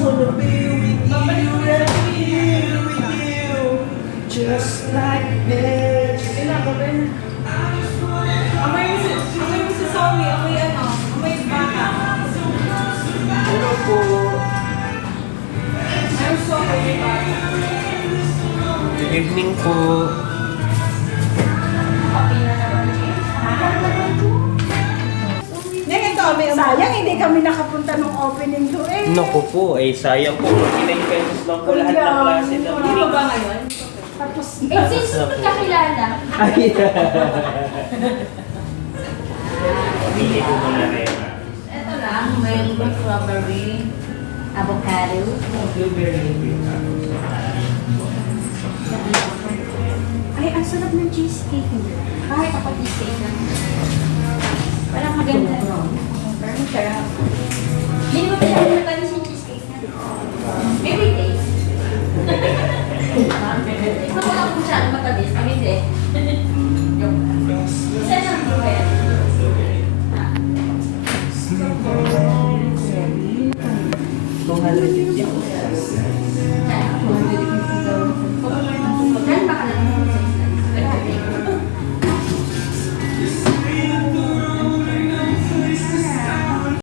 wanna be with you and here with you, just like this. Amoy si Zoe, amoy baka. Hello po. I'm so amoy baka. Good evening po. Okay na naman, James. Sayang, hindi kami nakapunta nung opening do eh. Naku po, sayang po. 49 pesos lang po lahat ng klase ng Hindi mo ba ngayon? Tapos, Since magkakilala. Ay, Pili ko muna rin. Ito lang, may strawberry, avocado. Blueberry and green ay, ang sarap ng cheesecake nila. Kahit ako cheesecake lang. Parang maganda. Parang sarap. Hindi mo masyadong nagpanis yung cheesecake na. Every day. Ikaw mo lang kung siya matalis. Kami hindi. Joke lang. Isa lang po kaya. $250.